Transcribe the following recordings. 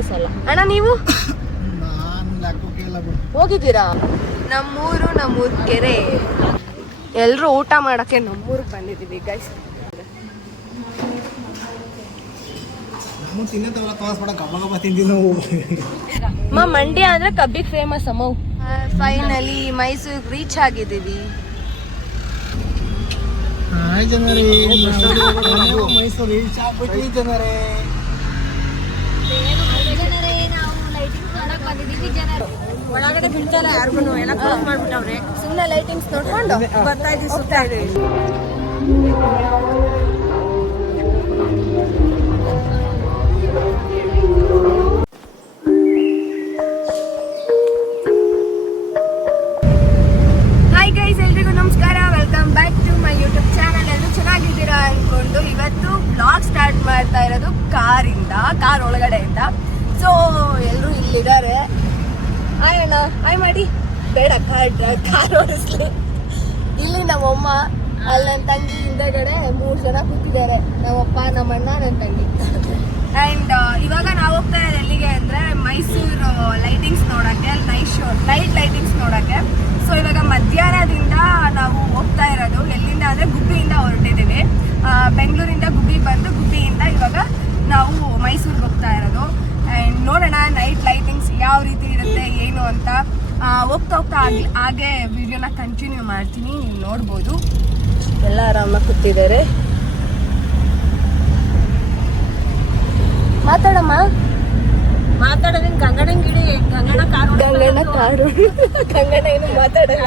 ಎರಡನೇ ಅಲ್ಲ ಅಣ್ಣ ನೀವು? ಹೋಗಿದ್ದೀರಾ? ನಮ್ಮೂರು ನಮ್ಮೂರ್ ಕೆರೆ. ಎಲ್ಲರೂ ಊಟ ಮಾಡಕ್ಕೆ ನಮ್ಮೂರಿಗೆ ಬಂದಿದ್ದೀವಿ ಗೈಸ್ ಅಮ್ಮ ಮಂಡ್ಯ ಅಂದ್ರೆ ಕಬ್ಬಿಗೆ ಫೇಮಸ್ ಅಮ್ಮ. ಫೈನಲಿ ಮೈಸೂರಿಗೆ ರೀಚ್ ಆಗಿದ್ದೀವಿ. ಹಾಯ್ ಜನರೇ. ಮೈಸೂರು ರೀಚ್ ಆಗ್ಬಿಟ್ಟು ಜನರೇ. ಒಳಗಡೆ ಬಿಡ್ತಾರ ಯಾರಿಗೂ ಎಲ್ಲ ಕ್ಲೋಸ್ ಮಾಡ್ಬಿಟ್ಟವ್ರೆ. ಸುಮ್ಮನೆ ಲೈಟಿಂಗ್ಸ್ ನೋಡ್ಕೊಂಡು ಬರ್ತಾ ಇದೀವಿ ಸುತ್ತಾ ಇದೀವಿ ಹಾಯ್ ಗೈಸ್ ಎಲ್ರಿಗೂ ನಮಸ್ಕಾರ. Welcome back to my YouTube channel ಎಲ್ಲರೂ ಚೆನ್ನಾಗಿದ್ದೀರಾ ಅನ್ಕೊಂಡು ಇವತ್ತು ಬ್ಲಾಗ್ ಸ್ಟಾರ್ಟ್ ಮಾಡ್ತಾ ಇರೋದು ಕಾರಿಂದ, ಕಾರ್ ಒಳಗಡೆಯಿಂದ. ಸೊ ಎಲ್ಲರೂ ಇಲ್ಲಿದ್ದಾರೆ. ಹಾಯ್ ಅಣ್ಣ, ಹಾಯ್ ಮಾಡಿ. ಬೇಡ ಕಾರ್ ಓಡಿಸ್ಲಿ. ಇಲ್ಲಿ ನಮ್ಮಮ್ಮ, ಅಲ್ಲಿ ನನ್ನ ತಂಗಿ ಹಿಂದೆಗಡೆ ಮೂರು ಜನ ಕೂತಿದ್ದಾರೆ. ನಮ್ಮಪ್ಪ, ನಮ್ಮಣ್ಣ ನನ್ನ ತಂಗಿ. ಆ್ಯಂಡ್ ಇವಾಗ ನಾವು ಹೋಗ್ತಾ ಇರೋದು ಎಲ್ಲಿಗೆ ಅಂದರೆ ಮೈಸೂರು ಲೈಟಿಂಗ್ಸ್ ನೋಡೋಕ್ಕೆ ನೈಟ್ ಶೋ ನೈಟ್ ಲೈಟಿಂಗ್ಸ್ ನೋಡೋಕ್ಕೆ. ಸೊ ಇವಾಗ ಮಧ್ಯಾಹ್ನದಿಂದ ನಾವು ಹೋಗ್ತಾ ಇರೋದು. ಎಲ್ಲಿಂದ ಅಂದರೆ ಗುಬ್ಬಿಯಿಂದ ಹೊರಟಿದ್ದೀವಿ. ಬೆಂಗಳೂರಿಂದ ಗುಬ್ಬಿ ಬಂದು ಗುಬ್ಬಿಯಿಂದ ಇವಾಗ ನಾವು ಮೈಸೂರಿಗೆ ಹೋಗ್ತಾ ಇರೋದು. ಆ್ಯಂಡ್ ನೋಡೋಣ ನೈಟ್ ಲೈಟಿಂಗ್ಸ್ ಯಾವ ರೀತಿ ಇರುತ್ತೆ ಏನು ಅಂತ. ಹೋಗ್ತಾ ಹೋಗ್ತಾ ಹಾಗೆ ಹಾಗೆ ವಿಡಿಯೋನ ಕಂಟಿನ್ಯೂ ಮಾಡ್ತೀನಿ ನೀವು ನೋಡ್ಬೋದು. ಎಲ್ಲ ಆರಾಮಾಗಿ ಕೂತಿದ್ದಾರೆ. ಮಾತಾಡಮ್ಮ. ಮಾತಾಡೋದಿನ ಗಂಗಡನ್ ಗಿಡಿ ಗಂಗಣ ಕಾರು ಗಂಗಣ್ಣ ಕಾರು ಗಂಗಣ್ಣ ಏನು ಮಾತಾಡಲ್ಲ.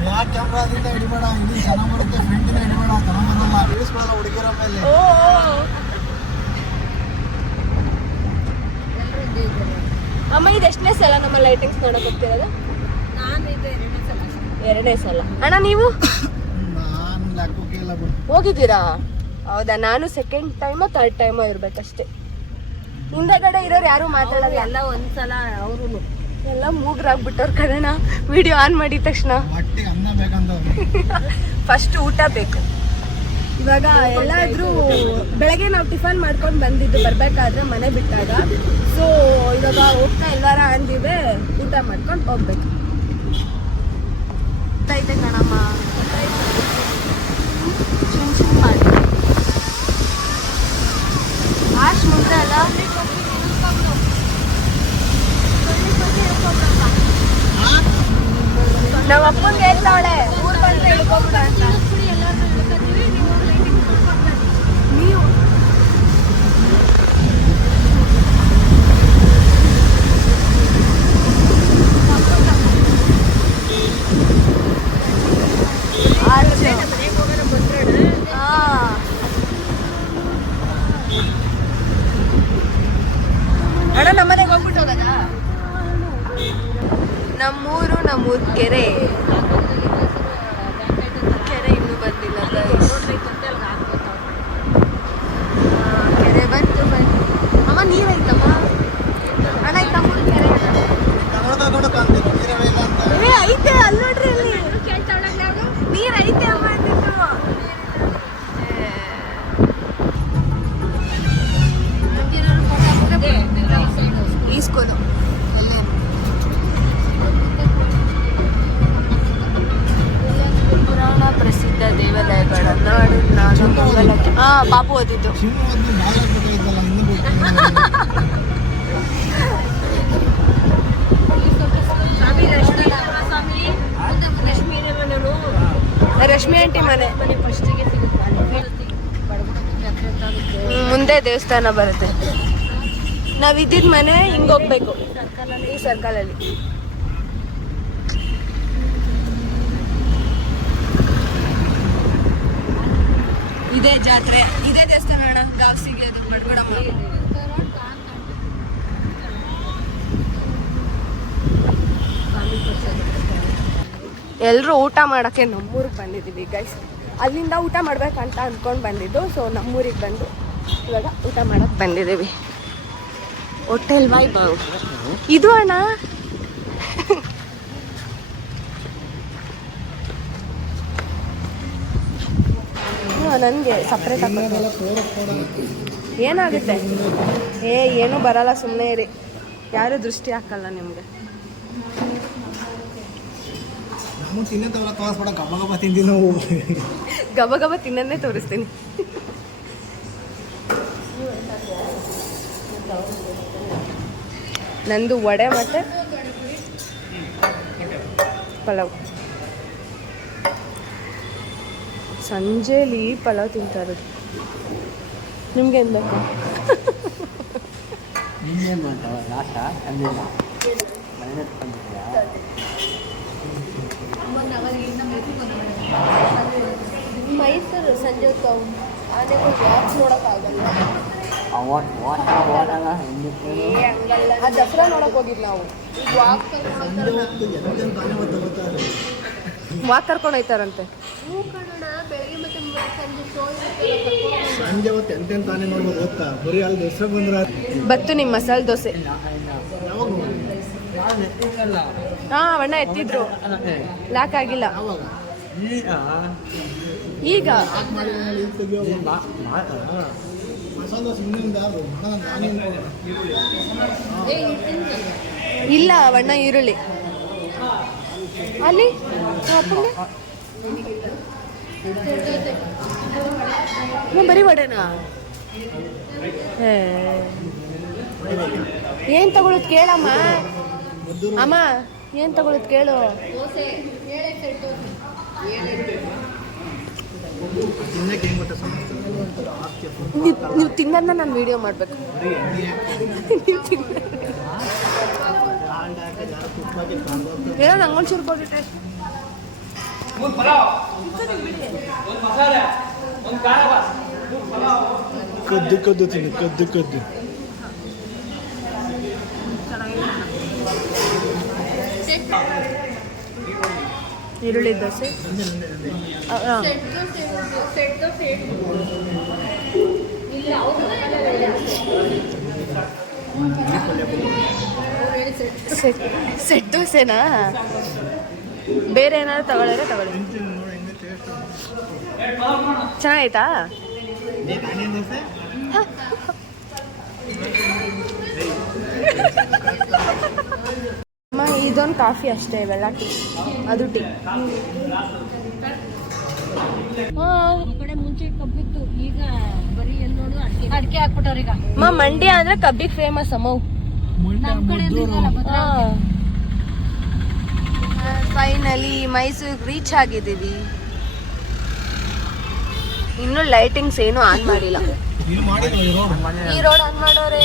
ಬ್ಯಾಕ್ ಕ್ಯಾಮ್ರಾದಿಂದ ಹಿಡಿಬೇಡ ಇಲ್ಲಿ ಚೆನ್ನಾಗಿ ಬರುತ್ತೆ ಫ್ರಂಟಿಂದ ಹಿಡಿಬೇಡ ಚೆನ್ನಾಗಿ ಬರಲ್ಲ ಇಳಿಸ್ಬಿಡಲ್ಲ ಹುಡುಗಿರ ಮೇಲೆ. ಓ. ಅಮ್ಮ ಇದು ಎಷ್ಟನೇ ಸಲ ನಮ್ಮ ಲೈಟಿಂಗ್ಸ್ ನೋಡಕ್ ಹೋಗ್ತಿರೋದು? ನಾನು ಇದು ಎರಡನೇ ಸಲ. ಎರಡನೇ ಸಲ. ಅಣ್ಣ ನೀವು? ಹೋಗಿದ್ದೀರಾ? ಹೌದಾ ನಾನು ಸೆಕೆಂಡ್ ಟೈಮೋ ಥರ್ಡ್ ಟೈಮೋ ಇರ್ಬೇಕಷ್ಟೇ. ಹಿಂದಗಡೆ ಇರೋರು ಯಾರು ಮಾತಾಡಲ್ಲ. ಎಲ್ಲ ಒಂದ್ಸಲ ಅವರು ಎಲ್ಲ ಮೂಗ್ರಾಗ್ಬಿಟ್ಟವ್ರ ಕದನ ವಿಡಿಯೋ ಆನ್ ಮಾಡಿದ ತಕ್ಷಣ. ಫಸ್ಟ್ ಊಟ ಬೇಕು. ಇವಾಗ ಎಲ್ಲಾದ್ರೂ ಬೆಳಗ್ಗೆ ನಾವು ಟಿಫನ್ ಮಾಡ್ಕೊಂಡು ಬಂದಿದ್ದು ಬರ್ಬೇಕಾದ್ರೆ ಮನೆ ಬಿಟ್ಟಾಗ. ಸೊ ಇವಾಗ ಹೋಗ್ತಾ ಎಲ್ಲಾರ ಅಂದಿವೆ ಊಟ ಮಾಡ್ಕೊಂಡು ಹೋಗ್ಬೇಕು. ಐತೆ ಕಣಮ್ಮ. ಮುಂದೆ ಅಲ್ಲ? ನಮ್ಮ ಅಪ್ಪಂಗೆ ಹೇಳ್ತಾವಳೆ, ಊರ್ ಬಂದ್ರೆ ಹೇಳ್ಕೊಬಿಡ ಆಚೆ. ಆ. ಅಣ್ಣ ನಮ್ಮನೆಗೆ ಹೋಗ್ಬಿಟ್ಟು ಹೋಗೋದಾ ನಮ್ಮೂರು ನಮ್ಮೂರ್ ಕೆರೆ ಅಲ್ಲಿ ಅಂಟಿ ಮನೆ ಅಂತ ಆಗುತ್ತೆ. ಹ್ಮ್, ಮುಂದೆ ದೇವಸ್ಥಾನ ಬರುತ್ತೆ. ನಾವ್ ಇದ್ದಿದ್ ಮನೆ ಹಿಂಗ್ ಹೋಗ್ಬೇಕು. ಈ ಸರ್ಕಲ್ ಇದೇ ಜಾತ್ರೆ, ಇದೇ ದೇವಸ್ಥಾನ ಅಣ್ಣ. ಗಾವ್ಸಿಗೆ ಅದು ಎಲ್ಲರೂ ಊಟ ಮಾಡೋಕ್ಕೆ ನಮ್ಮೂರಿಗೆ ಬಂದಿದ್ದೀವಿ ಗೈಸ್ ಅಲ್ಲಿಂದ ಊಟ ಮಾಡಬೇಕಂತ ಅಂದ್ಕೊಂಡು ಬಂದಿದ್ದು ಸೊ ನಮ್ಮೂರಿಗೆ ಬಂದು ಇವಾಗ ಊಟ ಮಾಡೋಕ್ಕೆ ಬಂದಿದ್ದೀವಿ. ಹೋಟೆಲ್ ವೈಭವ್ ಇದು ಅಣ್ಣ ನನಗೆ ಸಪ್ರೇಟ್ ಹಾಕಿ ಇನ್ನೊಂದೆಲ್ಲ ತೋರಕ್ ಕೊಡ ಏನಾಗುತ್ತೆ? ಏ ಏನೂ ಬರಲ್ಲ ಸುಮ್ಮನೆ ಇರಿ. ಯಾರೂ ದೃಷ್ಟಿ ಹಾಕಲ್ಲ ನಿಮಗೆ. ಗಬ ಗಬ ತಿನ್ನೇ ತೋರಿಸ್ತೀನಿ. ನಂದು ವಡೆ ಮತ್ತೆ ಪಲಾವ್. ಸಂಜೆಲಿ ಪಲಾವ್ ತಿಂತಾ ಇರೋದು. ನಿಮ್ಗೆ ಏನು ಬೇಕು? ಮೈಸೂರು ಸಂಜೆ ನೋಡೋಕ್ಕಾಗಲ್ಲ ಆ ದಸರಾ ನೋಡಕ್ ಹೋಗಿದ್ ನಾವು. ವಾಕ್ ಕರ್ಕೊಂಡು ಹೋಯ್ತಾರಂತೆ. ಸಂಜೆ ಹೊತ್ತು ಎಂತೆಂತ ನೋಡ್ಬೋದು ಗೊತ್ತಾ? ಬರೀ ಅಲ್ಲಿ ದಸರಾ ಬಂದ್ರೆ ಬತ್ತು ನಿಮ್ಮ ಮಸಾಲೆ ದೋಸೆ. ಹಾ ಅಣ್ಣ ಎತ್ತಿದ್ರು. ಲಾಕ್ ಆಗಿಲ್ಲ. ಈಗ. ಇಲ್ಲ ಅಣ್ಣ ಈರುಳ್ಳಿ. ಅಲ್ಲಿ? ಹ್ಞೂ, ಬರೀ ವಡೆನಾ? ಏನು ತಗೊಳುದ್ ಕೇಳಮ್ಮ? ಅಮ್ಮ ಏನ್ ತಗೊಳುದ್ ಕೇಳು. ನೀವ್ ತಿನ್ನೋದನ್ನ ನಾನು ವಿಡಿಯೋ ಮಾಡ್ಬೇಕು. ನೀವು ತಿನ್ನ ಹಾಲು ಹಾಕಿ ಯಾರು ಒಂದು ಹಾಕಿ ಒಂದು ನಂಗೊಂಚೂರು ಕೊಟ್ಟಿಟ್ಟೆ ಕದ್ದು ಕದ್ದು ತಿನ್ನಿ ಕದ್ದು ಕದ್ದು. ಈರುಳ್ಳಿ ದೋಸೆ. ಸೆಟ್ ದೋಸೆನಾ? ಬೇರೆ ಏನಾದ್ರು ತಗೊಳ್ಳಿದ್ರೆ ತಗೊಳ್ಳಿ. ಚೆನ್ನಾಗೈತಾ? ಇದೊಂದು ಕಾಫಿ ಅಷ್ಟೇ ಇವೆಲ್ಲ ಟೀ. ಅದು ಟೀ. ಈ ಕಡೆ ಮುಂಚೆ ಕಬ್ಬಿತ್ತು ಈಗ ಬರೀ ಎಲ್ಲಿ ನೋಡು ಅಡಿಕೆ. ಅಡಿಕೆ ಹಾಕ್ಬಿಟ್ಟವ್ರ ಈಗ. ಅಮ್ಮ ಮಂಡ್ಯ ಅಂದ್ರೆ ಕಬ್ಬಿಗೆ ಫೇಮಸ್ ಅಮ್ಮ. ಫೈನಲಿ ಮೈಸೂರಿಗೆ ರೀಚ್ ಆಗಿದ್ದೀವಿ. ಇನ್ನು ಲೈಟಿಂಗ್ಸ್ ಏನು ಆನ್ ಮಾಡಿಲ್ಲ. ಈ ರೋಡ್ ಆನ್ ಮಾಡೋರೆ.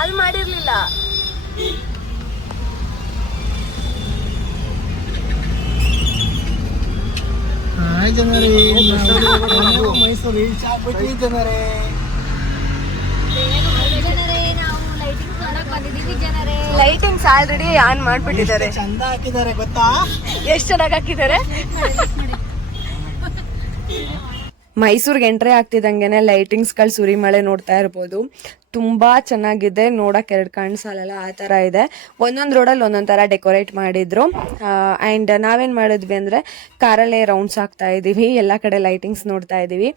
ಅಲ್ಲಿ ಮಾಡಿರ್ಲಿಲ್ಲ ಮೈಸೂರು ರೀಚ್ ಆಗ್ಬಿಟ್ವಿ ಜನರೇ ಜನರೇ ನಾವು ಲೈಟಿಂಗ್ ನೋಡಕ್ ಬಂದಿದ್ದೀವಿ ಜನರೇ ಲೈಟಿಂಗ್ಸ್ ಆಲ್ರೆಡಿ ಆನ್ ಮಾಡ್ಬಿಟ್ಟಿದ್ದಾರೆ. ಚಂದ ಹಾಕಿದ್ದಾರೆ ಗೊತ್ತಾ? ಎಷ್ಟು ಚೆನ್ನಾಗಿ ಹಾಕಿದ್ದಾರೆ? ಮೈಸೂರಿಗೆ ಎಂಟ್ರಿ ಆಗ್ತಿದ್ದಂಗೆನೆ ಲೈಟಿಂಗ್ಸ್ಗಳು ಸುರಿಮಳೆ ನೋಡ್ತಾ ಇರ್ಬೋದು. ತುಂಬಾ ಚೆನ್ನಾಗಿದೆ. ನೋಡಕ್ ಎರಡು ಕಾಣಿಸಲ್ಲ ಆ ತರ ಇದೆ. ಒಂದೊಂದು ರೋಡಲ್ಲಿ ಒಂದೊಂದ್ ತರ ಡೆಕೋರೇಟ್ ಮಾಡಿದ್ರು. ಅಂಡ್ ನಾವೇನ್ ಮಾಡಿದ್ವಿ ಅಂದ್ರೆ ಕಾರಲ್ಲೇ ರೌಂಡ್ಸ್ ಆಗ್ತಾ ಇದ್ದೀವಿ. ಎಲ್ಲ ಕಡೆ ಲೈಟಿಂಗ್ಸ್ ನೋಡ್ತಾ ಇದ್ದೀವಿ.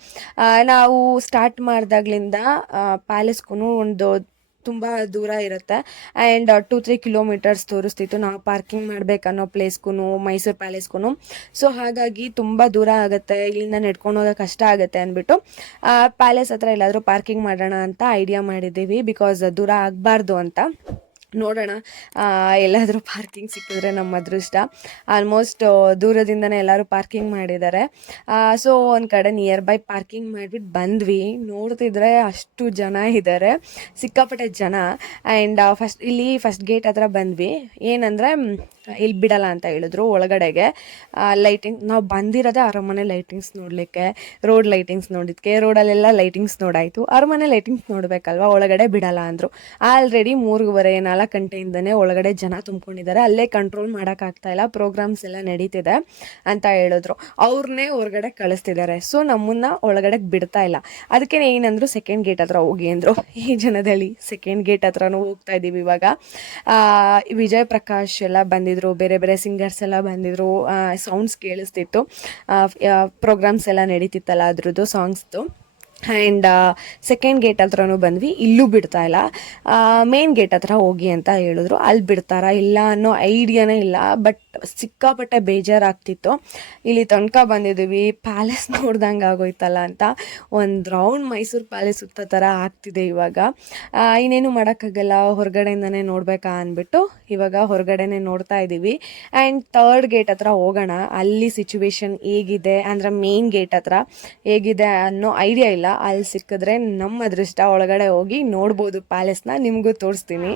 ನಾವು ಸ್ಟಾರ್ಟ್ ಮಾಡಿದಾಗ್ಲಿಂದ ಪ್ಯಾಲೇಸ್ಗೂ ಒಂದು ತುಂಬ ದೂರ ಇರುತ್ತೆ. ಆ್ಯಂಡ್ ಟೂ ತ್ರೀ ಕಿಲೋಮೀಟರ್ಸ್ ತೋರಿಸ್ತಿತ್ತು. ನಾವು ಪಾರ್ಕಿಂಗ್ ಮಾಡ್ಬೇಕನ್ನೋ ಪ್ಲೇಸ್ಗೂ ಮೈಸೂರು ಪ್ಯಾಲೇಸ್ಗೂ ಸೊ ಹಾಗಾಗಿ ತುಂಬ ದೂರ ಆಗುತ್ತೆ. ಇಲ್ಲಿಂದ ನಡ್ಕೊಂಡು ಹೋಗೋಕೆ ಕಷ್ಟ ಆಗುತ್ತೆ ಅಂದ್ಬಿಟ್ಟು ಪ್ಯಾಲೇಸ್ ಹತ್ರ ಎಲ್ಲಾದರೂ ಪಾರ್ಕಿಂಗ್ ಮಾಡೋಣ ಅಂತ ಐಡಿಯಾ ಮಾಡಿದ್ದೀವಿ. ಬಿಕಾಸ್ ದೂರ ಆಗಬಾರ್ದು ಅಂತ. ನೋಡೋಣ. ಎಲ್ಲಾದರೂ ಪಾರ್ಕಿಂಗ್ ಸಿಕ್ಕಿದ್ರೆ ನಮ್ಮ ಅದೃಷ್ಟ. ಆಲ್ಮೋಸ್ಟ್ ದೂರದಿಂದನೇ ಎಲ್ಲರೂ ಪಾರ್ಕಿಂಗ್ ಮಾಡಿದ್ದಾರೆ. ಸೊ ಒಂದು ಕಡೆ ನಿಯರ್ ಬೈ ಪಾರ್ಕಿಂಗ್ ಮಾಡಿಬಿಟ್ಟು ಬಂದ್ವಿ. ನೋಡ್ತಿದ್ರೆ ಅಷ್ಟು ಜನ ಇದ್ದಾರೆ ಸಿಕ್ಕಾಪಟ್ಟೆ ಜನ. ಆ್ಯಂಡ್ ಫಸ್ಟ್ ಇಲ್ಲಿ ಫಸ್ಟ್ ಗೇಟ್ ಹತ್ರ ಬಂದ್ವಿ. ಏನಂದರೆ ಇಲ್ಲಿ ಬಿಡಲ್ಲ ಅಂತ ಹೇಳಿದ್ರು ಒಳಗಡೆಗೆ. ಲೈಟಿಂಗ್ ನಾವು ಬಂದಿರೋದೇ ಅರಮನೆ ಲೈಟಿಂಗ್ಸ್ ನೋಡಲಿಕ್ಕೆ ರೋಡ್ ಲೈಟಿಂಗ್ಸ್ ನೋಡಿದ್ಕೆ ರೋಡಲ್ಲೆಲ್ಲ ಲೈಟಿಂಗ್ಸ್ ನೋಡಾಯಿತು. ಅರಮನೆ ಲೈಟಿಂಗ್ಸ್ ನೋಡಬೇಕಲ್ವಾ, ಒಳಗಡೆ ಬಿಡಲ್ಲ ಅಂದರು. ಆಲ್ರೆಡಿ ಮೂರುವರೆ, ನಾಲ್ಕು ಗಂಟೆಯಿಂದನೇ ಒಳಗಡೆ ಜನ ತುಂಬ್ಕೊಂಡಿದ್ದಾರೆ. ಅಲ್ಲೇ ಕಂಟ್ರೋಲ್ ಮಾಡೋಕ್ಕಾಗ್ತಾ ಇಲ್ಲ ಪ್ರೋಗ್ರಾಮ್ಸ್ ಎಲ್ಲ ನಡೀತಿದೆ ಅಂತ ಹೇಳಿದ್ರು. ಅವ್ರನ್ನೇ ಹೊರಗಡೆ ಕಳಿಸ್ತಿದ್ದಾರೆ. ಸೊ ನಮ್ಮನ್ನ ಒಳಗಡೆ ಬಿಡ್ತಾ ಇಲ್ಲ. ಅದಕ್ಕೆ ಏನಂದ್ರು ಸೆಕೆಂಡ್ ಗೇಟ್ ಹತ್ರ ಹೋಗಿ ಅಂದರು. ಈ ಜನದಲ್ಲಿ ಸೆಕೆಂಡ್ ಗೇಟ್ ಹತ್ರನೂ ಹೋಗ್ತಾ ಇದ್ದೀವಿ ಇವಾಗ. ವಿಜಯ್ ಪ್ರಕಾಶ್ ಎಲ್ಲ ಬಂದಿದ್ರು ಬಂದಿದ್ರು, ಬೇರೆ ಬೇರೆ ಸಿಂಗರ್ಸ್ ಎಲ್ಲ ಬಂದಿದ್ರು ಸೌಂಡ್ಸ್ ಕೇಳಿಸ್ತಿತ್ತು. ಪ್ರೋಗ್ರಾಮ್ಸ್ ಎಲ್ಲ ನಡೀತಿತ್ತಲ್ಲ ಅದ್ರದ್ದು ಸಾಂಗ್ಸ್ದು ಆ್ಯಂಡ್ ಸೆಕೆಂಡ್ ಗೇಟ್ ಹತ್ರನೂ ಬಂದ್ವಿ. ಇಲ್ಲೂ ಬಿಡ್ತಾ ಇಲ್ಲ. ಮೇನ್ ಗೇಟ್ ಹತ್ರ ಹೋಗಿ ಅಂತ ಹೇಳಿದ್ರು. ಅಲ್ಲಿ ಬಿಡ್ತಾರಾ ಇಲ್ಲ ಅನ್ನೋ ಐಡಿಯಾನೇ ಇಲ್ಲ. ಬಟ್ ಸಿಕ್ಕಾಪಟ್ಟೆ ಬೇಜಾರಾಗ್ತಿತ್ತು. ಇಲ್ಲಿ ತನಕ ಬಂದಿದ್ದೀವಿ. ಪ್ಯಾಲೇಸ್ ನೋಡ್ದಂಗೆ ಆಗೋಯ್ತಲ್ಲ ಅಂತ ಒಂದು ರೌಂಡ್ ಮೈಸೂರು ಪ್ಯಾಲೇಸ್ ಸುತ್ತ ಥರ ಆಗ್ತಿದೆ ಇವಾಗ. ಇನ್ನೇನು ಮಾಡೋಕ್ಕಾಗಲ್ಲ. ಹೊರಗಡೆಯಿಂದನೇ ನೋಡಬೇಕಾ ಅಂದ್ಬಿಟ್ಟು ಇವಾಗ ಹೊರಗಡೆನೇ ನೋಡ್ತಾ ಇದ್ದೀವಿ ಆ್ಯಂಡ್ ಥರ್ಡ್ ಗೇಟ್ ಹತ್ರ ಹೋಗೋಣ. ಅಲ್ಲಿ ಸಿಚುವೇಶನ್ ಹೇಗಿದೆ ಅಂದರೆ ಮೇನ್ ಗೇಟ್ ಹತ್ರ ಹೇಗಿದೆ ಅನ್ನೋ ಐಡಿಯಾ ಇಲ್ಲ. ಅಲ್ಲಿ ಸಿಕ್ಕಿದ್ರೆ ನಮ್ಮ ಅದೃಷ್ಟ ಒಳಗಡೆ ಹೋಗಿ ನೋಡ್ಬೋದು ಪ್ಯಾಲೇಸ್ನ ನಿಮಗೂ ತೋರಿಸ್ತೀನಿ.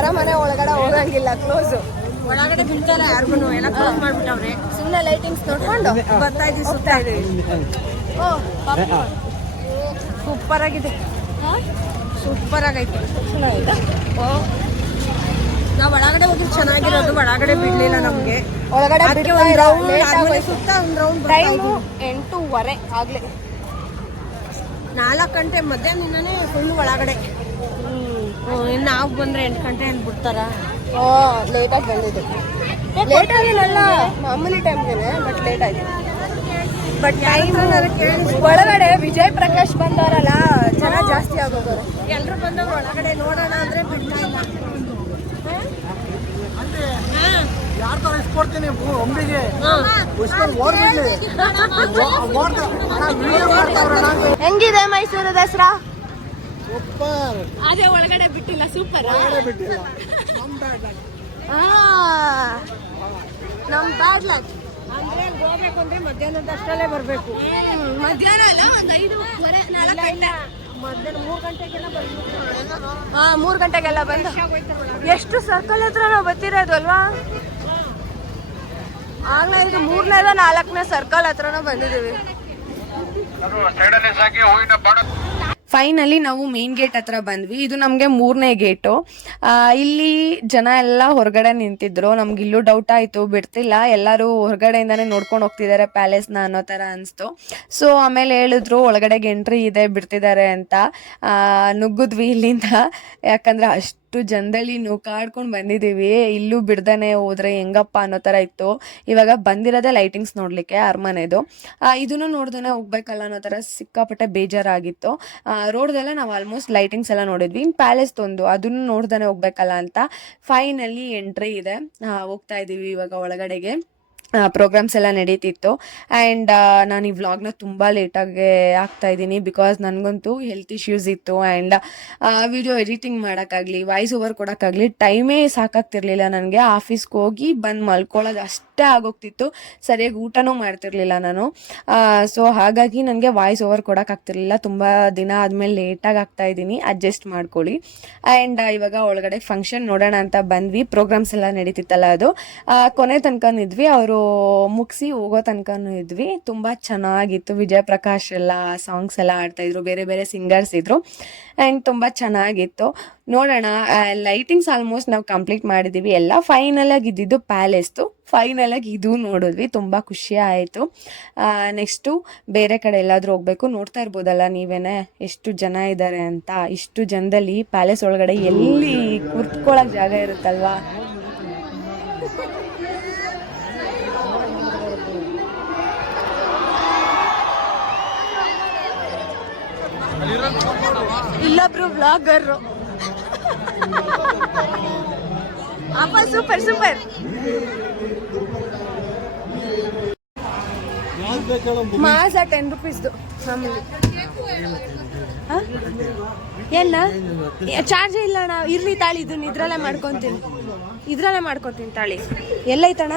ಅರಮನೆ ಒಳಗಡೆ ಹೋಗಂಗಿಲ್ಲ ಕ್ಲೋಸು ಒಳಗಡೆ ಬಿಡ್ತಾರ ಯಾರಿಗೂ ಎಲ್ಲ ಕ್ಲೋಸ್ ಮಾಡ್ಬಿಟ್ಟವ್ರೆ. ಸುಮ್ಮನೆ ಲೈಟಿಂಗ್ಸ್ ನೋಡ್ಕೊಂಡು ಬರ್ತಾ ಇದೀವಿ ಸುತ್ತ. ಇದೀವಿ ಸೂಪರ್ ಆಗಿದೆ. ಸೂಪರ್ ಆಗೈತೆ. ಓ. ನಾವು ಒಳಗಡೆ ಹೋದ್ರೆ ಚೆನ್ನಾಗಿರೋದು ಒಳಗಡೆ ಬಿಡ್ಲಿಲ್ಲ ನಮ್ಗೆ. ಒಳಗಡೆ ಟೈಮು ಎಂಟೂವರೆ ಆಗ್ಲಿ. ನಾಲ್ಕು ಗಂಟೆ ಮಧ್ಯಾಹ್ನನೇ ಫುಲ್ ಒಳಗಡೆ. ಇನ್ನು ನಾವು ಬಂದ್ರೆ ಎಂಟು ಗಂಟೆ ಅಲ್ಲಿ ಬಿಡ್ತಾರ? ಓ ಲೇಟಾಗಿ ಬಂದಿದೆ ಲೇಟ್ ಆಗಿಲ್ಲ ಮಾಮೂಲಿ ಟೈಮ್ಗೆ ಬಟ್ ಲೇಟ್ ಆಯ್ತು. ಬಟ್ ಟೈಮ್ ಒಳಗಡೆ ವಿಜಯ್ ಪ್ರಕಾಶ್ ಬಂದವರಲ್ಲ ಜನ ಜಾಸ್ತಿ ಆಗೋದವ್ರೆ ಎಲ್ರು ಬಂದವ್ರು ಒಳಗಡೆ ನೋಡೋಣ ಅಂದ್ರೆ ಬಿಡ್ತಾ ಇಲ್ಲ. ಯಾರ ತರ ಇಸ್ಕೊಡ್ತೀನಿ ಹೆಂಗಿದೆ ಮೈಸೂರು ದಸರಾ? ಸೂಪರ್. ಅದೇ ಒಳಗಡೆ ಬಿಟ್ಟಿಲ್ಲ ಸೂಪರ್. ಒಳಗಡೆ ಬಿಟ್ಟಿಲ್ಲ. ನಮ್ ಬ್ಯಾಡ್ ನಮ್ ಬ್ಯಾಡ್ ಲಕ್ ಅಂದ್ರೆ ಹೋಗ್ಬೇಕು ಅಂದ್ರೆ ಮಧ್ಯಾಹ್ನದ ಅಷ್ಟರಲ್ಲೇ ಬರ್ಬೇಕು. ಮಧ್ಯಾಹ್ನ ಅಲ್ಲ ಒಂದು ಐದುವರೆ ನಾಲ್ಕು ಗಂಟೆ. ಮಧ್ಯಾಹ್ನ ಮೂರು ಗಂಟೆಗೆಲ್ಲ ಬರ್ಬೇಕು ಹಾ ಮೂರು ಗಂಟೆಗೆಲ್ಲ ಬಂದು. ಎಷ್ಟು ಸರ್ಕಲ್ ಹತ್ರ ನಾವು ಬರ್ತಿರೋದು ಅಲ್ವಾ? ಆಗ್ಲೇ ಇದು ಮೂರನೇದ ನಾಲ್ಕನೇ ಸರ್ಕಲ್ ಹತ್ರನೂ ಬಂದಿದ್ದೀವಿ. ಫೈನಲಿ ನಾವು ಮೇನ್ ಗೇಟ್ ಹತ್ರ ಬಂದ್ವಿ. ಇದು ನಮಗೆ ಮೂರನೇ ಗೇಟು ಇಲ್ಲಿ ಜನ ಎಲ್ಲ ಹೊರಗಡೆ ನಿಂತಿದ್ರು. ನಮ್ಗೆ ಇಲ್ಲೂ ಡೌಟ್ ಆಯಿತು, ಬಿಡ್ತಿಲ್ಲ. ಎಲ್ಲರೂ ಹೊರಗಡೆಯಿಂದಾನೆ ನೋಡ್ಕೊಂಡು ಹೋಗ್ತಿದ್ದಾರೆ ಪ್ಯಾಲೇಸ್ನ ಅನ್ನೋ ಥರ ಅನಿಸ್ತು. ಸೊ ಆಮೇಲೆ ಹೇಳಿದ್ರು, ಒಳಗಡೆಗೆ ಎಂಟ್ರಿ ಇದೆ, ಬಿಡ್ತಿದ್ದಾರೆ ಅಂತ. ನುಗ್ಗಿದ್ವಿ ಇಲ್ಲಿಂದ. ಯಾಕಂದ್ರೆ ಅಷ್ಟು ಜನದಲ್ಲಿ ನೂಕಾಡ್ಕೊಂಡು ಬಂದಿದ್ದೀವಿ. ಇಲ್ಲೂ ಬಿಡ್ದಾನೆ ಹೋದ್ರೆ ಹೆಂಗಪ್ಪ ಅನ್ನೋ ಥರ ಇತ್ತು. ಇವಾಗ ಬಂದಿರೋದೇ ಲೈಟಿಂಗ್ಸ್ ನೋಡಲಿಕ್ಕೆ ಅರಮನೆದು. ಇದನ್ನು ನೋಡ್ದೇ ಹೋಗ್ಬೇಕಲ್ಲ ಅನ್ನೋ ಥರ ಸಿಕ್ಕಾಪಟ್ಟೆ ಬೇಜಾರಾಗಿತ್ತು. ರೋಡ್ದೆಲ್ಲ ನಾವು ಆಲ್ಮೋಸ್ಟ್ ಲೈಟಿಂಗ್ಸ್ ಎಲ್ಲ ನೋಡಿದ್ವಿ. ಇನ್ನು ಪ್ಯಾಲೇಸ್ ತಂದು ಅದನ್ನು ನೋಡ್ದೇ ಹೋಗ್ಬೇಕಲ್ಲ ಅಂತ ಫೈನಲಿ ಎಂಟ್ರಿ ಇದೆ. ಹೋಗ್ತಾ ಇದ್ದೀವಿ ಇವಾಗ ಒಳಗಡೆಗೆ. ಪ್ರೋಗ್ರಾಮ್ಸ್ ಎಲ್ಲ ನಡೀತಿತ್ತು. ಆ್ಯಂಡ್ ನಾನು ಈ ವ್ಲಾಗ್ನ ತುಂಬ ಲೇಟಾಗಿ ಆಗ್ತಾ ಇದ್ದೀನಿ ಬಿಕಾಸ್ ನನಗಂತೂ ಹೆಲ್ತ್ ಇಶ್ಯೂಸ್ ಇತ್ತು. ಆ್ಯಂಡ್ ವಿಡಿಯೋ ಎಡಿಟಿಂಗ್ ಮಾಡೋಕ್ಕಾಗಲಿ ವಾಯ್ಸ್ ಓವರ್ ಕೊಡೋಕ್ಕಾಗಲಿ ಟೈಮೇ ಸಾಕಾಗ್ತಿರ್ಲಿಲ್ಲ ನನಗೆ. ಆಫೀಸ್ಗೆ ಹೋಗಿ ಬಂದು ಮಲ್ಕೊಳ್ಳೋದು ಅಷ್ಟೇ ಆಗೋಗ್ತಿತ್ತು. ಸರಿಯಾಗಿ ಊಟನೂ ಮಾಡ್ತಿರ್ಲಿಲ್ಲ ನಾನು. ಸೊ ಹಾಗಾಗಿ ನನಗೆ ವಾಯ್ಸ್ ಓವರ್ ಕೊಡೋಕ್ಕಾಗ್ತಿರ್ಲಿಲ್ಲ. ತುಂಬ ದಿನ ಆದಮೇಲೆ ಲೇಟಾಗಿ ಆಗ್ತಾ ಇದ್ದೀನಿ. ಅಡ್ಜಸ್ಟ್ ಮಾಡ್ಕೊಳ್ಳಿ. ಆ್ಯಂಡ್ ಇವಾಗ ಒಳಗಡೆ ಫಂಕ್ಷನ್ ನೋಡೋಣ ಅಂತ ಬಂದ್ವಿ. ಪ್ರೋಗ್ರಾಮ್ಸ್ ಎಲ್ಲ ನಡೀತಿತ್ತಲ್ಲ ಅದು. ಕೊನೆ ತನಕ ಅವರು ಮುಗಿಸಿ ಹೋಗೋ ತನಕನೂ ಇದ್ವಿ. ತುಂಬ ಚೆನ್ನಾಗಿತ್ತು. ವಿಜಯ ಪ್ರಕಾಶ್ ಎಲ್ಲ ಸಾಂಗ್ಸ್ ಎಲ್ಲ ಆಡ್ತಾಯಿದ್ರು ಬೇರೆ ಬೇರೆ ಸಿಂಗರ್ಸ್ ಇದ್ರು. ಆ್ಯಂಡ್ ತುಂಬ ಚೆನ್ನಾಗಿತ್ತು. ನೋಡೋಣ ಲೈಟಿಂಗ್ಸ್ ಆಲ್ಮೋಸ್ಟ್ ನಾವು ಕಂಪ್ಲೀಟ್ ಮಾಡಿದ್ದೀವಿ ಎಲ್ಲ ಫೈನಲಾಗಿ ಇದ್ದಿದ್ದು ಪ್ಯಾಲೇಸ್ದು ಫೈನಲಾಗಿ ಇದು ನೋಡಿದ್ವಿ. ತುಂಬ ಖುಷಿ ಆಯಿತು. ನೆಕ್ಸ್ಟು ಬೇರೆ ಕಡೆ ಎಲ್ಲಾದರೂ ಹೋಗಬೇಕು. ನೋಡ್ತಾ ಇರ್ಬೋದಲ್ಲ ನೀವೇನೆ? ಎಷ್ಟು ಜನ ಇದ್ದಾರೆ ಅಂತ. ಇಷ್ಟು ಜನದಲ್ಲಿ ಪ್ಯಾಲೇಸ್ ಒಳಗಡೆ ಎಲ್ಲಿ ಕೂತ್ಕೊಳ್ಳೋಕೆ ಜಾಗ ಇರುತ್ತಲ್ವಾ? ಇಲ್ಲೊಬ್ರು ವ್ಲಾಗರ್ ಅಪ್ಪ ಸೂಪರ್ ಸೂಪರ್ ಮಾಸ ಟೆನ್ ರುಪೀಸ್ದು ಎಲ್ಲ ಚಾರ್ಜ್ ಇಲ್ಲ ಅಣ್ಣ. ಇರ್ಲಿ ತಾಳಿ ಇದನ್ನ ಇದ್ರಲ್ಲೇ ಮಾಡ್ಕೊಂತೀನಿ. ಇದ್ರಲ್ಲೇ ಮಾಡ್ಕೊತೀನಿ ತಾಳಿ. ಎಲ್ಲೈತಣ್ಣ?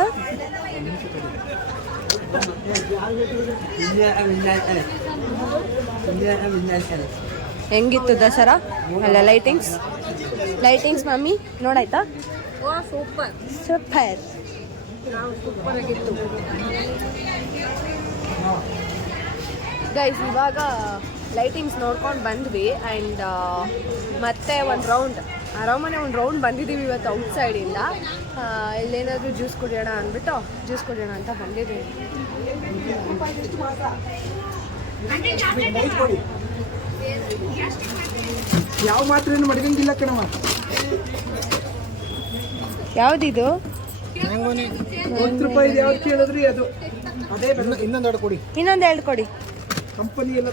ಹೆಂಗಿತ್ತು ದಸರಾ? ಅಲ್ಲ lightings lightings mummy ನೋಡಾಯ್ತಾ? Super super. ನಾವು ಸೂಪರ್. ಆಗಿತ್ತು ಗೈಸ್ ಇವಾಗ ಲೈಟಿಂಗ್ಸ್ ನೋಡ್ಕೊಂಡು ಬಂದ್ವಿ ಆ್ಯಂಡ್ ಮತ್ತೆ ಒಂದು ರೌಂಡ್ ಆರಾಮನೆ ಒಂದು ರೌಂಡ್ ಬಂದಿದ್ದೀವಿ ಇವತ್ತು ಔಟ್ ಸೈಡಿಂದ ಇಲ್ಲೇನಾದರೂ ಜ್ಯೂಸ್ ಕುಡಿಯೋಣ ಅಂದ್ಬಿಟ್ಟು ಜ್ಯೂಸ್ ಕುಡಿಯೋಣ ಅಂತ ಬಂದಿದ್ದೀವಿ ಯಾವ ಮಾತ್ರ ಮಡಗಂಗಿಲ್ಲ ಕಣವ ಯಾವ್ದಿದು? ಒಂದು ರೂಪಾಯಿ ಯಾವ್ದು ಕೇಳಿದ್ರಿ ಅದು? ಅದೇ ಇನ್ನೊಂದು ಎರಡು ಕೊಡಿ. ಇನ್ನೊಂದು ಎರಡು ಕೊಡಿ. ಕಂಪನಿ ಎಲ್ಲ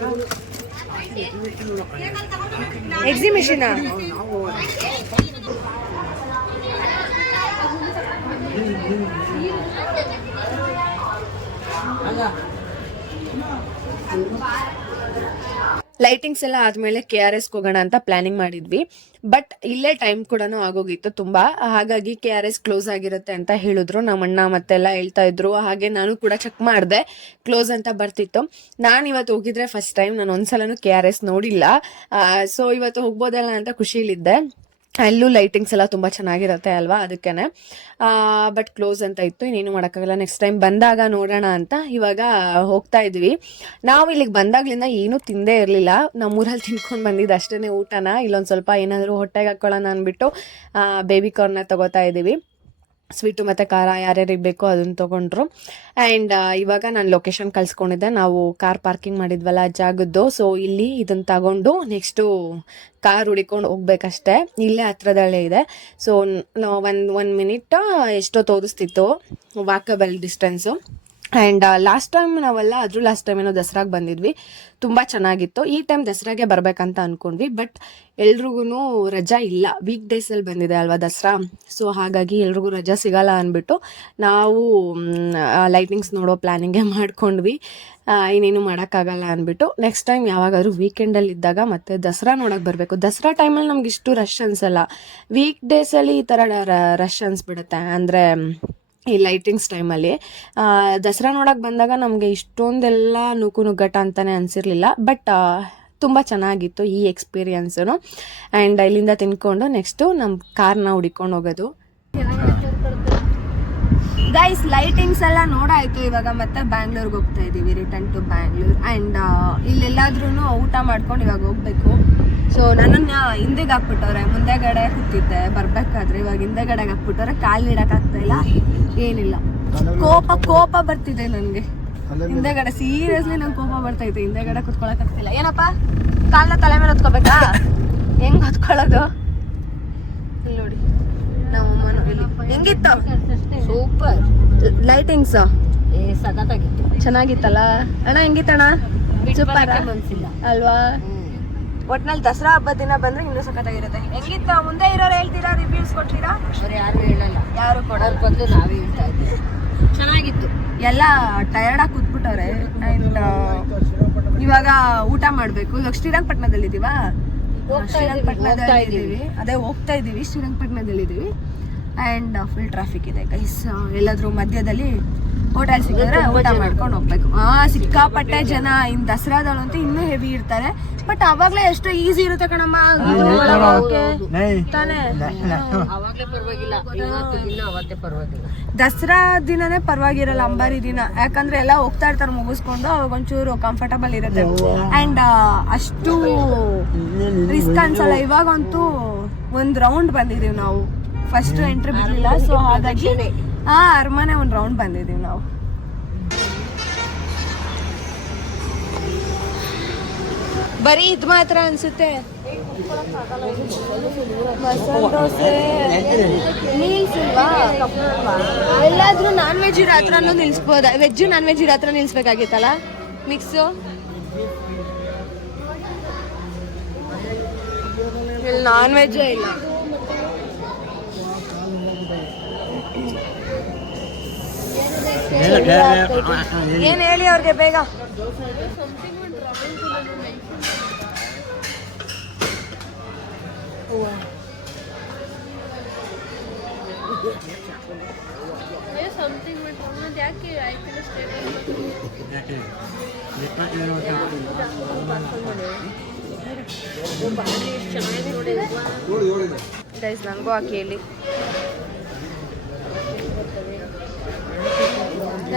ಎಕ್ಸಿಬಿಷನಾ ಲೈಟಿಂಗ್ಸ್ ಎಲ್ಲ ಆದ್ಮೇಲೆ ಕೆ ಆರ್ ಎಸ್ಗೆ ಹೋಗೋಣ ಅಂತ ಪ್ಲಾನಿಂಗ್ ಮಾಡಿದ್ವಿ. ಬಟ್ ಇಲ್ಲೇ ಟೈಮ್ ಕೂಡ ಆಗೋಗಿತ್ತು ತುಂಬಾ. ಹಾಗಾಗಿ ಕೆ ಆರ್ ಎಸ್ ಕ್ಲೋಸ್ ಆಗಿರುತ್ತೆ ಅಂತ ಹೇಳಿದ್ರು. ನಮ್ಮ ಅಣ್ಣ ಮತ್ತೆಲ್ಲ ಹೇಳ್ತಾ ಇದ್ರು. ಹಾಗೆ ನಾನು ಕೂಡ ಚೆಕ್ ಮಾಡಿದೆ. ಕ್ಲೋಸ್ ಅಂತ ಬರ್ತಿತ್ತು. ನಾನು ಇವತ್ತು ಹೋಗಿದ್ರೆ ಫಸ್ಟ್ ಟೈಮ್ ನಾನು ಒಂದ್ಸಲನೂ ಕೆ ಆರ್ ಎಸ್ ನೋಡಿಲ್ಲ. ಸೊ ಇವತ್ತು ಹೋಗ್ಬೋದಲ್ಲ ಅಂತ ಖುಷಿಲಿದ್ದೆ. ಅಲ್ಲೂ ಲೈಟಿಂಗ್ಸ್ ಎಲ್ಲ ತುಂಬಾ ಚೆನ್ನಾಗಿರುತ್ತೆ ಅಲ್ವಾ ಅದಕ್ಕೇನೆ. ಬಟ್ ಕ್ಲೋಸ್ ಅಂತ ಇತ್ತು, ಇನ್ನೇನು ಮಾಡೋಕ್ಕಾಗಲ್ಲ. ನೆಕ್ಸ್ಟ್ ಟೈಮ್ ಬಂದಾಗ ನೋಡೋಣ ಅಂತ ಇವಾಗ ಹೋಗ್ತಾ ಇದ್ವಿ. ನಾವು ಇಲ್ಲಿಗೆ ಬಂದಾಗ್ಲಿಂದ ಏನೂ ತಿಂದೇ ಇರಲಿಲ್ಲ. ನಮ್ಮೂರಲ್ಲಿ ತಿನ್ಕೊಂಡು ಬಂದಿದ್ದು ಅಷ್ಟೇ ಊಟನ. ಇಲ್ಲೊಂದು ಸ್ವಲ್ಪ ಏನಾದರೂ ಹೊಟ್ಟೆಗೆ ಹಾಕೊಳ್ಳೋಣ ಅಂದ್ಬಿಟ್ಟು ಬೇಬಿ ಕಾರ್ನ ತಗೋತಾ ಇದ್ದೀವಿ. ಸ್ವೀಟು ಮತ್ತು ಖಾರ ಯಾರ್ಯಾರಿಗೆ ಬೇಕೋ ಅದನ್ನು ತೊಗೊಂಡ್ರು. ಆ್ಯಂಡ್ ಇವಾಗ ನಾನು ಲೊಕೇಶನ್ ಕಳ್ಸ್ಕೊಂಡಿದ್ದೆ. ನಾವು ಕಾರ್ ಪಾರ್ಕಿಂಗ್ ಮಾಡಿದ್ವಲ್ಲ ಜಾಗದ್ದು. ಸೊ ಇಲ್ಲಿ ಇದನ್ನು ತಗೊಂಡು ನೆಕ್ಸ್ಟು ಕಾರ್ ಹುಡಿಕೊಂಡು ಹೋಗ್ಬೇಕಷ್ಟೆ. ಇಲ್ಲೇ ಹತ್ರದಲ್ಲೇ ಇದೆ. ಸೊ ಒಂದು ಒನ್ ಮಿನಿಟ್ ಎಷ್ಟೋ ತೋರಿಸ್ತಿತ್ತು. Walkable distance and last time ನಾವೆಲ್ಲ ಅದ್ರ ಲಾಸ್ಟ್ ಟೈಮ್ ಏನೋ ದಸರಾಗೆ ಬಂದಿದ್ವಿ. ತುಂಬ ಚೆನ್ನಾಗಿತ್ತು. ಈ ಟೈಮ್ ದಸರಾಗೆ ಬರಬೇಕಂತ ಅಂದ್ಕೊಂಡ್ವಿ ಬಟ್ ಎಲ್ರಿಗೂ ರಜಾ ಇಲ್ಲ. ವೀಕ್ ಡೇಸಲ್ಲಿ ಬಂದಿದೆ ಅಲ್ವಾ ದಸರಾ? ಸೊ ಹಾಗಾಗಿ ಎಲ್ರಿಗೂ ರಜಾ ಸಿಗಲ್ಲ ಅಂದ್ಬಿಟ್ಟು ನಾವು ಲೈಟಿಂಗ್ಸ್ ನೋಡೋ ಪ್ಲ್ಯಾನಿಂಗೇ ಮಾಡ್ಕೊಂಡ್ವಿ. ಇನ್ನೇನು ಮಾಡೋಕ್ಕಾಗಲ್ಲ ಅಂದ್ಬಿಟ್ಟು ನೆಕ್ಸ್ಟ್ ಟೈಮ್ ಯಾವಾಗಾದ್ರೂ ವೀಕೆಂಡಲ್ಲಿ ಇದ್ದಾಗ ಮತ್ತೆ ದಸರಾ ನೋಡೋಕೆ ಬರಬೇಕು. ದಸರಾ ಟೈಮಲ್ಲಿ ನಮ್ಗೆ ಇಷ್ಟು ರಶ್ ಅನ್ಸಲ್ಲ. ವೀಕ್ ಡೇಸಲ್ಲಿ ಈ ಥರ ರಶ್ ಅನ್ಸ್ಬಿಡುತ್ತೆ. ಅಂದರೆ ಈ ಲೈಟಿಂಗ್ಸ್ ಟೈಮಲ್ಲಿ ದಸರಾ ನೋಡೋಕೆ ಬಂದಾಗ ನಮಗೆ ಇಷ್ಟೊಂದೆಲ್ಲ ನೂಕು ನುಗ್ಗಟ ಅಂತಲೇ ಅನಿಸಿರಲಿಲ್ಲ ಬಟ್ ತುಂಬ ಚೆನ್ನಾಗಿತ್ತು ಈ ಎಕ್ಸ್ಪೀರಿಯನ್ಸು ಆ್ಯಂಡ್ ಇಲ್ಲಿಂದ ತಿನ್ಕೊಂಡು ನೆಕ್ಸ್ಟು ನಮ್ಮ ಕಾರ್ನ ಹುಡಿಕೊಂಡು ಹೋಗೋದು. ಗೈಸ್ ಲೈಟಿಂಗ್ಸ್ ಎಲ್ಲ ನೋಡಾಯ್ತು ಇವಾಗ ಮತ್ತೆ ಬ್ಯಾಂಗ್ಳೂರ್ಗೆ ಹೋಗ್ತಾ ಇದೀವಿ ರಿಟರ್ನ್ ಟು ಬ್ಯಾಂಗ್ಳೂರ್. ಆ್ಯಂಡ್ ಇಲ್ಲೆಲ್ಲಾದ್ರೂ ಊಟ ಮಾಡ್ಕೊಂಡು ಇವಾಗ ಹೋಗ್ಬೇಕು. ಸೊ ನನ್ನನ್ನ ಹಿಂದೆಗೆ ಹಾಕ್ಬಿಟ್ಟವ್ರೆ ಮುಂದೆಗಡೆ ಕೂತಿದ್ದೆ ಬರ್ಬೇಕಾದ್ರೆ ಇವಾಗ ಹಿಂದೆಗಡೆ ಹಾಕ್ಬಿಟ್ಟವ್ರೆ ಕಾಲು ಆಗ್ತಾ ಇಲ್ಲ ಏನಿಲ್ಲ. ಕೋಪ ಕೋಪ ಬರ್ತಿದೆ ನನಗೆ. ಹಿಂದೆಗಡೆ ಸೀರಿಯಸ್ಲಿ ನಂಗೆ ಕೋಪ ಬರ್ತೈತೆ ಹಿಂದೆಗಡೆ ಕುತ್ಕೊಳಕ್ ಆಗ್ತಿಲ್ಲ ಏನಪ್ಪ? ಕಾಲ್ನ ತಲೆ ಮೇಲೆ ಹೊತ್ಕೋಬೇಕಾ? ಹೆಂಗ್ ಹೊತ್ಕೊಳ್ಳೋದು? ಇಲ್ಲಿ ನೋಡಿ ನಮ್ಮ ಹೆಂಗಿತ್ತು? ಸೂಪರ್. ಲೈಟಿಂಗ್ಸ್? ಏ ಸಖತ್ತಾಗಿತ್ತು. ಚೆನ್ನಾಗಿತ್ತಲ್ಲ? ಅಣ್ಣ ಹೆಂಗಿತ್ತಣ್ಣ? ಸೂಪರ್? ಅಲ್ವಾ? ಒಟ್ನಲ್ಲಿ ದಸರಾ ಹಬ್ಬದ ದಿನ ಬಂದ್ರೆ ಇನ್ನೂ ಸಖತ್ತಾಗಿರುತ್ತೆ. ಹೆಂಗಿತ್ತ? ಮುಂದೆ ಇರೋರು ಹೇಳ್ತೀರಾ? ರಿವ್ಯೂಸ್ ಕೊಟ್ಟಿರಾ ಅವ್ರು ಯಾರು ಹೇಳಲ್ಲ. ಯಾರು ಅವ್ರ ಬದಲು ನಾವೇ ಹೇಳ್ತಾ ಇದ್ದೀವಿ. ಚೆನ್ನಾಗಿತ್ತು. ಎಲ್ಲ ಟಯರ್ಡ್ ಆಗಿ ಕೂತ್ಬಿಟ್ಟವ್ರೆ. ಅಂಡ್ ಇವಾಗ ಊಟ ಮಾಡ್ಬೇಕು. ಇವಾಗ ಶ್ರೀರಂಗಪಟ್ಟಣದಲ್ಲಿ ಇದೀವಾ ಶ್ರೀರಂಗಪಟ್ಟಣದಲ್ಲಿ ಇದೀವಿ. ಅದೇ ಹೋಗ್ತಾ ಇದ್ದೀವಿ. ಶ್ರೀರಂಗಪಟ್ಟಣದಲ್ಲಿ ಇದೀವಿ ಅಂಡ್ ಫುಲ್ ಟ್ರಾಫಿಕ್ ಇದೆ ಗೈಸ್ ಎಲ್ಲಾದರೂ ಮಧ್ಯದಲ್ಲಿ ಹೋಟೆಲ್ ಸಿಕ್ಕಿದ್ರೆ ಊಟ ಮಾಡ್ಕೊಂಡು ಹೋಗ್ಬೇಕು. ಹಾ ಸಿಕ್ಕಾಪಟ್ಟೆ ಜನ ಇನ್ ದಸರಾದಲ್ಲಂತೂ ಇನ್ನೂ ಹೆವಿ ಇರ್ತಾರೆ. ಬಟ್ ಅವಾಗ್ಲೇ ಎಷ್ಟು ಈಸಿ ಇರುತ್ತೆ ಕಣಮ್ಮ. ಹೋಗಕ್ಕೆ. ತಾನೇ. ಅವಾಗ್ಲೇ ಪರವಾಗಿಲ್ಲ. ಇವತ್ತು ದಿನ ಅವತ್ತೇ ಪರವಾಗಿಲ್ಲ. ದಸರಾ ದಿನನೇ ಪರವಾಗಿರಲ್ಲ ಅಂಬಾರಿ ದಿನ. ಯಾಕಂದ್ರೆ ಎಲ್ಲ ಹೋಗ್ತಾ ಇರ್ತಾರೆ ಮುಗಿಸ್ಕೊಂಡು ಅವಾಗ ಒಂಚೂರು ಕಂಫರ್ಟಬಲ್ ಇರುತ್ತೆ. ಅಂಡ್ ಅಷ್ಟು ರಿಸ್ಕ್ ಅನ್ಸಲ್ಲ. ಇವಾಗಂತೂ ಒಂದ್ ರೌಂಡ್ ಬಂದಿದೀವಿ ನಾವು. ಫಸ್ಟ್ ಎಂಟ್ರಿ ಬಿಡ್ಲಿಲ್ಲ. ಸೊ ಹಾಗಾಗಿ ಹಾ ಅರಮನೆ ಒಂದು ರೌಂಡ್ ಬಂದಿದ್ದೀವಿ ನಾವು. ಬರೀ ಇದು ಮಾತ್ರ ಅನ್ಸುತ್ತೆ. ಮಸಾಲೆ ದೋಸೆ ಎಲ್ಲಾದ್ರೂ ನಾನ್ ವೆಜ್ ಇರೋ ಹತ್ರನೂ ನಿಲ್ಸ್ಬೋದ? ವೆಜ್ ನಾನ್ ವೆಜ್ ಇರೋ ಹತ್ರ ನಿಲ್ಸ್ಬೇಕಾಗಿತ್ತಲ್ಲ? ಮಿಕ್ಸು ಇಲ್ಲಿ ನಾನ್ ವೆಜ್ ಇಲ್ಲ. ಏನ್ ಹೇಳಿ. ಅವ್ರಿಗೆ ಬೇಗ? ಗೈಸ್ ನನಗೂ ಆ ಹೇಳಿ.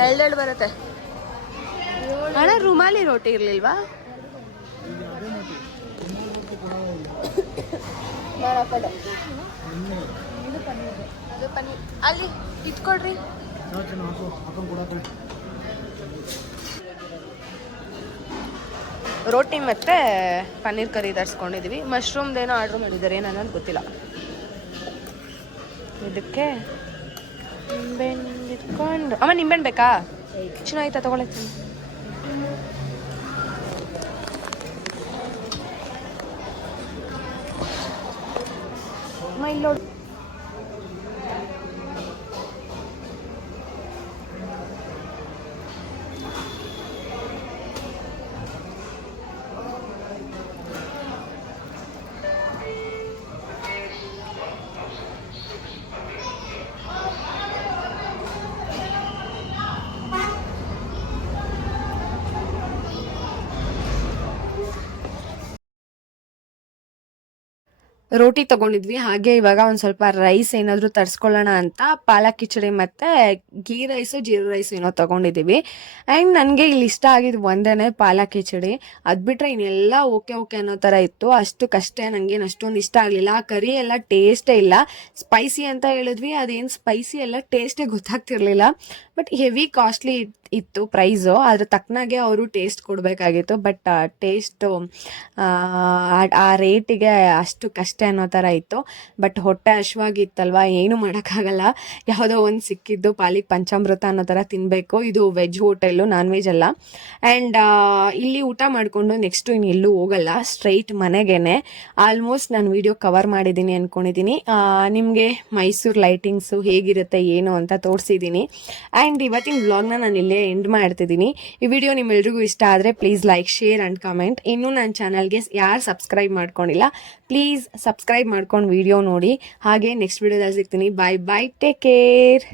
ಎರಡೆರಡು ಬರುತ್ತೆ. ಅಣ್ಣ, ರುಮಾಲಿ ರೋಟಿ ಇರ್ಲಿಲ್ವಾ? ಅಲ್ಲಿ, ಇಟ್ಕೊಡ್ರಿ. ರೋಟಿ ಮತ್ತು ಪನ್ನೀರ್ ಕರಿ ತರಿಸ್ಕೊಂಡಿದ್ದೀವಿ ಮಶ್ರೂಮ್ದೇನೋ ಆರ್ಡ್ರ್ ಮಾಡಿದ್ದಾರೆ ಏನನ್ನೋದು ಗೊತ್ತಿಲ್ಲ. ಇದಕ್ಕೆ ನಿಂಬೆಹಣ್ಣು. ಇಟ್ಕೊಂಡು ಅಮ್ಮ ನಿಂಬೆಹಣ್ಣು ಬೇಕಾ? ಚೆನ್ನಾಗಿತ್ತಾ ತಗೊಳತ್ತೀನಿ ಅಮ್ಮ ಇಲ್ಲಿ ನೋಡು ರೋಟಿ ತಗೊಂಡಿದ್ವಿ. ಹಾಗೆ ಇವಾಗ ಒಂದು ಸ್ವಲ್ಪ ರೈಸ್ ಏನಾದರೂ ತರಿಸ್ಕೊಳ್ಳೋಣ ಅಂತ ಪಾಲಕ್ ಕಿಚಡಿ ಮತ್ತು ಗೀ ರೈಸು ಜೀರ ರೈಸ್ ಏನೋ ತಗೊಂಡಿದ್ದೀವಿ. ಆ್ಯಂಡ್ ನನಗೆ ಇಲ್ಲಿ ಇಷ್ಟ ಆಗಿದ್ದು ಒಂದೇ ಪಾಲಕ್ ಕಿಚಡಿ. ಅದು ಬಿಟ್ಟರೆ ಇನ್ನೆಲ್ಲ ಓಕೆ ಓಕೆ ಅನ್ನೋ ಥರ ಇತ್ತು. ಅಷ್ಟು ಅಷ್ಟಕ್ಕಷ್ಟೇ ನನಗೇನು ಅಷ್ಟೊಂದು ಇಷ್ಟ ಆಗಲಿಲ್ಲ. ಆ ಕರಿ ಎಲ್ಲ ಟೇಸ್ಟೇ ಇಲ್ಲ. ಸ್ಪೈಸಿ ಅಂತ ಹೇಳಿದ್ವಿ. ಅದೇನು ಸ್ಪೈಸಿ ಎಲ್ಲ ಟೇಸ್ಟೇ ಗೊತ್ತಾಗ್ತಿರ್ಲಿಲ್ಲ. ಬಟ್ ಹೆವಿ ಕಾಸ್ಟ್ಲಿ ಇತ್ತು ಪ್ರೈಸು ಅದ್ರ ತಕ್ಕನಾಗೆ ಅವರು ಟೇಸ್ಟ್ ಕೊಡಬೇಕಾಗಿತ್ತು. ಬಟ್ ಟೇಸ್ಟು ಆ ರೇಟಿಗೆ ಅಷ್ಟಕ್ಕಷ್ಟೇ ಅನ್ನೋ ಥರ ಇತ್ತು. ಬಟ್ ಹೊಟ್ಟೆ ಹಶ್ವಾಗಿತ್ತಲ್ವ ಏನು ಮಾಡೋಕ್ಕಾಗಲ್ಲ. ಯಾವುದೋ ಒಂದು ಸಿಕ್ಕಿದ್ದು ಪಾಲಿಗೆ ಪಂಚಾಮೃತ ಅನ್ನೋ ಥರ ತಿನ್ನಬೇಕು ಇದು ವೆಜ್ ಹೋಟೆಲು ನಾನ್ ವೆಜ್ ಅಲ್ಲ ಆ್ಯಂಡ್ ಇಲ್ಲಿ ಊಟ ಮಾಡಿಕೊಂಡು ನೆಕ್ಸ್ಟು ಇನ್ನು ಎಲ್ಲೂ ಹೋಗಲ್ಲ, ಸ್ಟ್ರೈಟ್ ಮನೆಗೇನೆ. ಆಲ್ಮೋಸ್ಟ್ ನಾನು ವಿಡಿಯೋ ಕವರ್ ಮಾಡಿದ್ದೀನಿ ಅಂದ್ಕೊಂಡಿದ್ದೀನಿ ನಿಮಗೆ ಮೈಸೂರು ಲೈಟಿಂಗ್ಸು ಹೇಗಿರುತ್ತೆ, ಏನು ಅಂತ ತೋರಿಸಿದ್ದೀನಿ ಆ್ಯಂಡ್ ಇವತ್ತಿನ ವ್ಲಾಗ್ನ ನಾನು ಇಲ್ಲೇ ಎಂಡ್ ಮಾಡ್ತಿದ್ದೀನಿ ಈ ವಿಡಿಯೋ ನಿಮ್ಮೆಲ್ರಿಗೂ ಇಷ್ಟ ಆದರೆ please like, share and comment. ಇನ್ನೂ ನನ್ನ ಚಾನಲ್ಗೆ ಯಾರು ಸಬ್ಸ್ಕ್ರೈಬ್ ಮಾಡ್ಕೊಂಡಿಲ್ಲ, ಪ್ಲೀಸ್ ಸಬ್ಸ್ಕ್ರೈಬ್ ಮಾಡ್ಕೊಂಡು ವಿಡಿಯೋ ನೋಡಿ. ಹಾಗೆ ನೆಕ್ಸ್ಟ್ ವಿಡಿಯೋದಲ್ಲಿ ಸಿಗ್ತೀನಿ. ಬಾಯ್ ಬಾಯ್ ಟೇಕ್ ಕೇರ್